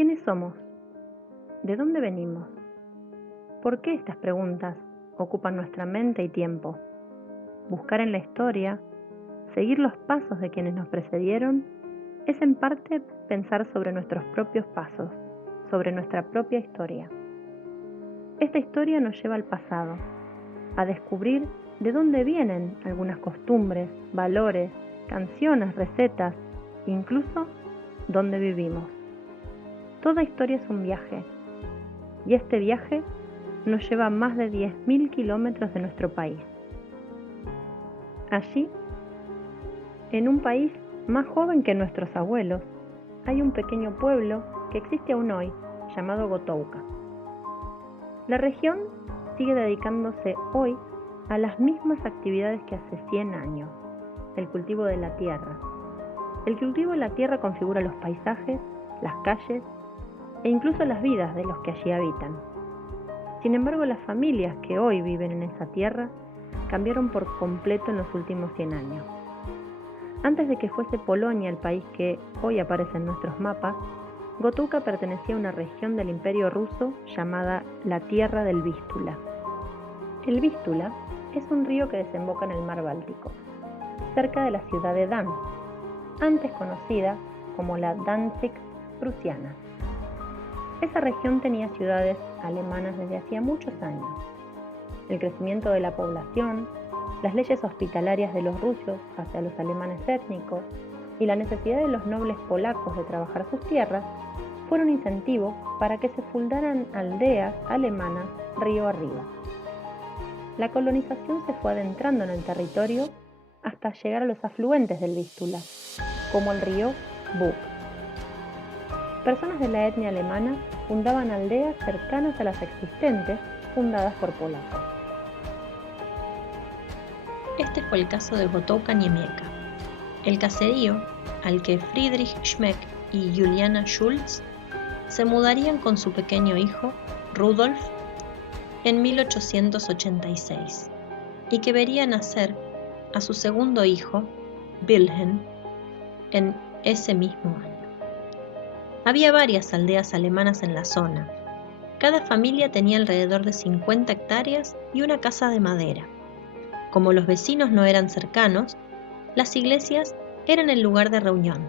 ¿Quiénes somos? ¿De dónde venimos? ¿Por qué estas preguntas ocupan nuestra mente y tiempo? Buscar en la historia, seguir los pasos de quienes nos precedieron, es en parte pensar sobre nuestros propios pasos, sobre nuestra propia historia. Esta historia nos lleva al pasado, a descubrir de dónde vienen algunas costumbres, valores, canciones, recetas, incluso dónde vivimos. Toda historia es un viaje, y este viaje nos lleva a más de 10.000 kilómetros de nuestro país. Allí, en un país más joven que nuestros abuelos, hay un pequeño pueblo que existe aún hoy, llamado Gotouka. La región sigue dedicándose hoy a las mismas actividades que hace 100 años, el cultivo de la tierra. El cultivo de la tierra configura los paisajes, las calles e incluso las vidas de los que allí habitan. Sin embargo, las familias que hoy viven en esa tierra cambiaron por completo en los últimos 100 años. Antes de que fuese Polonia el país que hoy aparece en nuestros mapas, Gotouka pertenecía a una región del Imperio Ruso llamada la Tierra del Vístula. El Vístula es un río que desemboca en el mar Báltico, cerca de la ciudad de Danzig, antes conocida como la Danzig prusiana. Esa región tenía ciudades alemanas desde hacía muchos años. El crecimiento de la población, las leyes hospitalarias de los rusos hacia los alemanes étnicos y la necesidad de los nobles polacos de trabajar sus tierras fueron incentivo para que se fundaran aldeas alemanas río arriba. La colonización se fue adentrando en el territorio hasta llegar a los afluentes del Vístula, como el río Bug. Personas de la etnia alemana fundaban aldeas cercanas a las existentes fundadas por polacos. Este fue el caso de Gotouka Niemiecka, el caserío al que Friedrich Schmeck y Juliana Schulz se mudarían con su pequeño hijo, Rudolf, en 1886, y que vería nacer a su segundo hijo, Wilhelm, en ese mismo año. Había varias aldeas alemanas en la zona. Cada familia tenía alrededor de 50 hectáreas y una casa de madera. Como los vecinos no eran cercanos, las iglesias eran el lugar de reunión.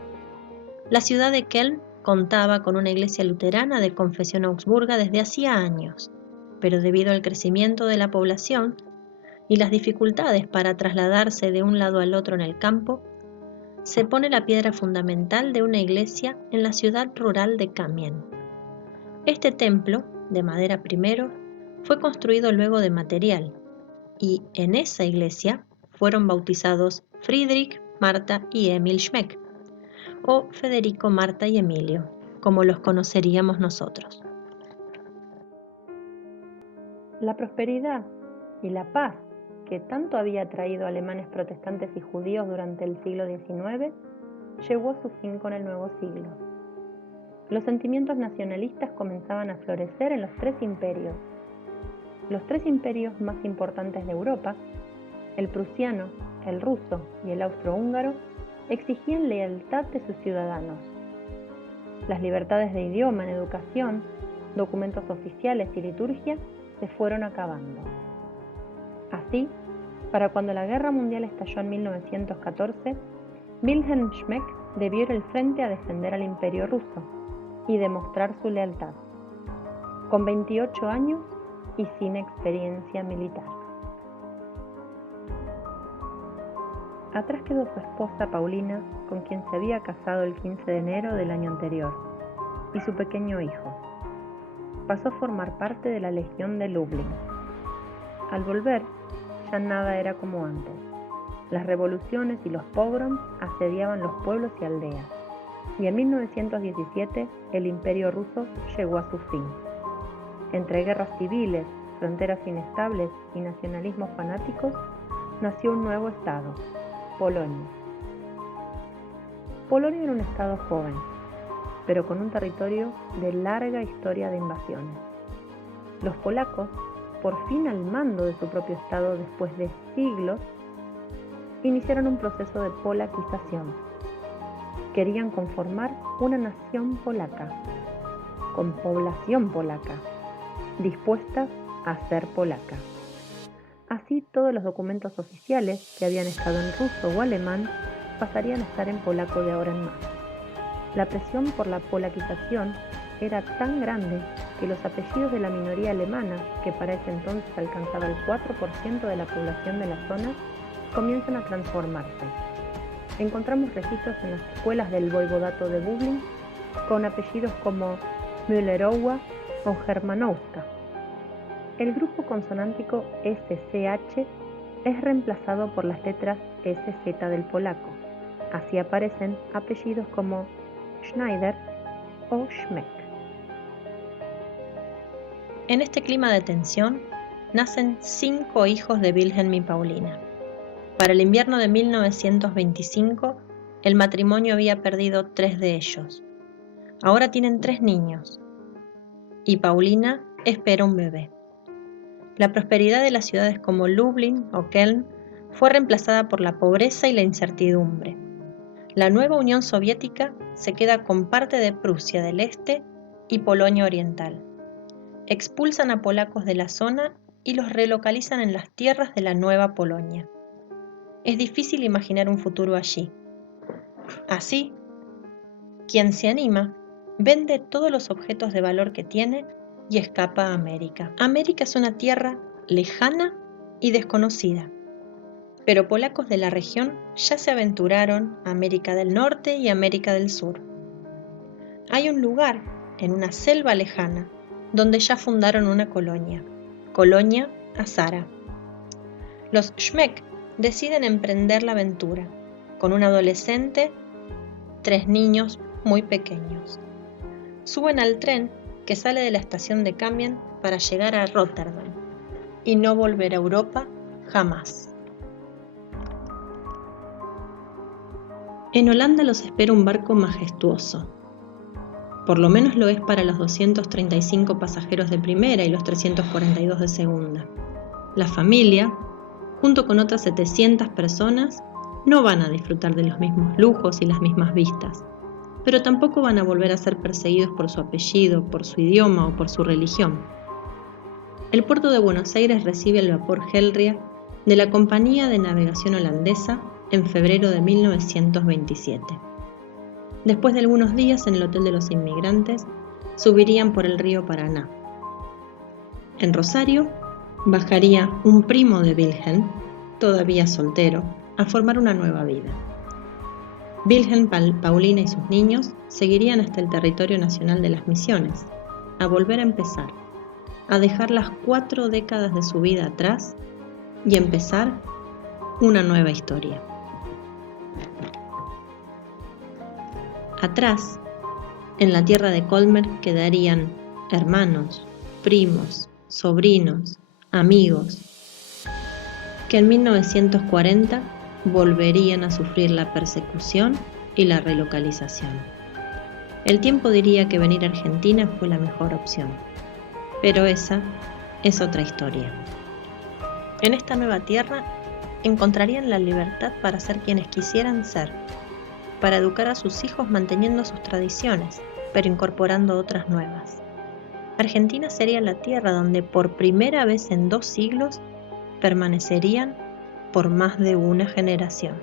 La ciudad de Kelm contaba con una iglesia luterana de confesión augsburga desde hacía años, pero debido al crecimiento de la población y las dificultades para trasladarse de un lado al otro en el campo, se pone la piedra fundamental de una iglesia en la ciudad rural de Kamien. Este templo, de madera primero, fue construido luego de material, y en esa iglesia fueron bautizados Friedrich, Marta y Emil Schmeck, o Federico, Marta y Emilio, como los conoceríamos nosotros. La prosperidad y la paz que tanto había traído alemanes protestantes y judíos durante el siglo XIX llegó a su fin con el nuevo siglo. Los sentimientos nacionalistas comenzaban a florecer en los tres imperios. Los tres imperios más importantes de Europa, el prusiano, el ruso y el austrohúngaro, exigían lealtad de sus ciudadanos. Las libertades de idioma en educación, documentos oficiales y liturgia se fueron acabando. Así, para cuando la Guerra Mundial estalló en 1914, Wilhelm Schmeck debió ir al frente a defender al Imperio ruso y demostrar su lealtad, con 28 años y sin experiencia militar. Atrás quedó su esposa Paulina, con quien se había casado el 15 de enero del año anterior, y su pequeño hijo. Pasó a formar parte de la Legión de Lublin. Al volver, ya nada era como antes. Las revoluciones y los pogroms asediaban los pueblos y aldeas, y en 1917 el Imperio ruso llegó a su fin. Entre guerras civiles, fronteras inestables y nacionalismos fanáticos, nació un nuevo estado, Polonia. Polonia era un estado joven, pero con un territorio de larga historia de invasiones. Los polacos, por fin al mando de su propio estado después de siglos, iniciaron un proceso de polaquización. Querían conformar una nación polaca. con población polaca, dispuestas a ser polaca. Así todos los documentos oficiales que habían estado en ruso o alemán pasarían a estar en polaco de ahora en más. La presión por la polaquización era tan grande que los apellidos de la minoría alemana, que para ese entonces alcanzaba el 4% de la población de la zona, comienzan a transformarse. Encontramos registros en las escuelas del voivodato de Lublin con apellidos como Müllerowa o Germanowska. El grupo consonántico SCH es reemplazado por las letras SZ del polaco. Así aparecen apellidos como Schneider o Schmeck. En este clima de tensión nacen 5 hijos de Wilhelm y Paulina. Para el invierno de 1925, el matrimonio había perdido 3 de ellos. Ahora tienen 3 niños y Paulina espera un bebé. La prosperidad de las ciudades como Lublin o Kelm fue reemplazada por la pobreza y la incertidumbre. La nueva Unión Soviética se queda con parte de Prusia del Este y Polonia Oriental. Expulsan a polacos de la zona y los relocalizan en las tierras de la Nueva Polonia. Es difícil imaginar un futuro allí. Así, quien se anima vende todos los objetos de valor que tiene y escapa a América. América es una tierra lejana y desconocida, pero polacos de la región ya se aventuraron a América del Norte y América del Sur. Hay un lugar en una selva lejana donde ya fundaron una colonia, Colonia Azara. Los Schmeck deciden emprender la aventura con un adolescente, 3 niños muy pequeños. Suben al tren que sale de la estación de Kamień para llegar a Rotterdam y no volver a Europa jamás. En Holanda los espera un barco majestuoso. Por lo menos lo es para los 235 pasajeros de primera y los 342 de segunda. La familia, junto con otras 700 personas, no van a disfrutar de los mismos lujos y las mismas vistas, pero tampoco van a volver a ser perseguidos por su apellido, por su idioma o por su religión. El puerto de Buenos Aires recibe el vapor Helria de la Compañía de Navegación Holandesa en febrero de 1927. Después de algunos días en el Hotel de los Inmigrantes, subirían por el río Paraná. En Rosario, bajaría un primo de Wilhelm, todavía soltero, a formar una nueva vida. Wilhelm, Paulina y sus niños seguirían hasta el territorio nacional de las Misiones, a volver a empezar, a dejar las 4 décadas de su vida atrás y empezar una nueva historia. Atrás, en la tierra de Colmer, quedarían hermanos, primos, sobrinos, amigos, que en 1940 volverían a sufrir la persecución y la relocalización. El tiempo diría que venir a Argentina fue la mejor opción, pero esa es otra historia. En esta nueva tierra encontrarían la libertad para ser quienes quisieran ser, para educar a sus hijos manteniendo sus tradiciones, pero incorporando otras nuevas. Argentina sería la tierra donde por primera vez en 2 siglos permanecerían por más de una generación.